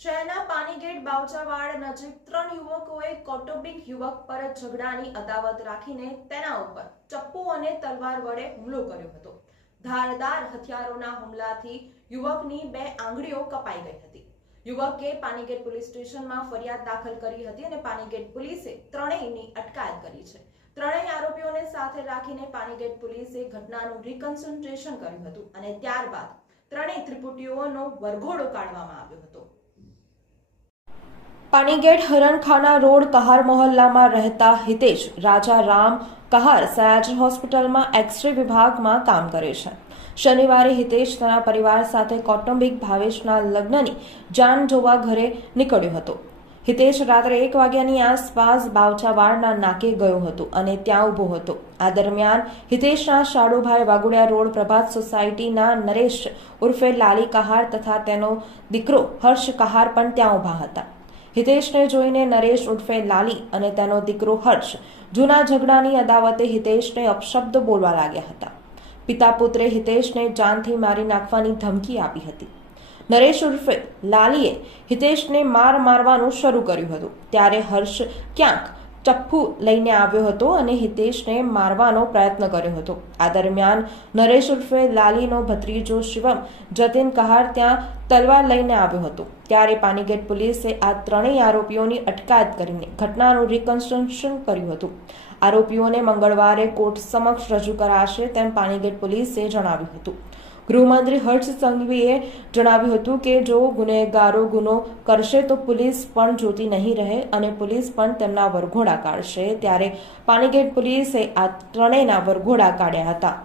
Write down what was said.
શહેરના પાનીગેટ બાવચાવાડ નજીક ત્રણ યુવકોએ કૌટુંબિક યુવક પર ઝઘડાની અદાવત રાખીને તેના ઉપર ચપ્પુ અને તલવાર વડે હુમલો કર્યો હતો. ધારદાર હથિયારોના હુમલાથી યુવકની બે આંગળીઓ કપાઈ ગઈ હતી. યુવકે પાનીગેટ પોલીસ સ્ટેશનમાં ફરિયાદ દાખલ કરી હતી અને પાનીગેટ પોલીસે ત્રણેયની અટકાયત કરી છે. ત્રણેય આરોપીઓને સાથે રાખીને પાનીગેટ પોલીસે ઘટનાનું રિકન્સન્ટ્રેશન કર્યું હતું અને ત્યારબાદ ત્રણેય ત્રિપુટીઓનો વરઘોડો કાઢવામાં આવ્યો હતો. પાનીગેટ હરણખાના રોડ કહાર મહોલ્લામાં રહેતા હિતેશ, રાજા રામ કહાર સયાજી હોસ્પિટલમાં એક્સરે વિભાગમાં કામ કરે છે. શનિવારે હિતેશ તેના પરિવાર સાથે કૌટુંબિક ભાવેશના લગ્નની જાન જોવા ઘરે નીકળ્યો હતો. હિતેશ રાત્રે એક વાગ્યાની આસપાસ બાવછાવાડના નાકે ગયો હતો અને ત્યાં ઊભો હતો. આ દરમિયાન હિતેશના શાડુભાઈ વાગુડિયા રોડ પ્રભાત સોસાયટીના નરેશ ઉર્ફે લાલી કહાર તથા તેનો દીકરો હર્ષ કહાર પણ ત્યાં ઊભા હતા. હિતેશને જોઈને નરેશ ઉર્ફે લાલી અને તેનો દીકરો હર્ષ જૂના ઝઘડાની અદાવતે હિતેશને અપશબ્દ બોલવા લાગ્યા હતા. પિતા પુત્રે હિતેશને જાનથી મારી નાખવાની ધમકી આપી હતી. નરેશ ઉર્ફે લાલીએ હિતેશને માર મારવાનું શરૂ કર્યું હતું. ત્યારે હર્ષ ક્યાંક ચપ્પુ લઈને આવ્યો હતો અને હિતેશને મારવાનો પ્રયત્ન કર્યો હતો. આ દરમિયાન નરેશ ઉર્ફે લાલીનો ભત્રીજો શિવમ જતીન કહાર ત્યાં તલવાર લઈને આવ્યો હતો. ત્યારે પાનીગેટ પોલીસે આ ત્રણેય આરોપીઓની અટકાયત કરીને ઘટનાનું રિકન્સ્ટ્રક્શન કર્યું હતું. આરોપીઓને મંગળવારે કોર્ટ સમક્ષ રજૂ કરાશે તેમ પાનીગેટ પોલીસે જણાવ્યું હતું. ગૃહમંત્રી હર્ષ સંઘવીએ જણાવ્યું હતું કે જો ગુનેગારો ગુનો કરશે તો પોલીસ પણ જોતી નહીં રહે અને પોલીસ પણ તેમના વરઘોડા કાઢશે. ત્યારે પાણીગેટ પોલીસે આ ત્રણેયના વરઘોડા કાઢ્યા હતા.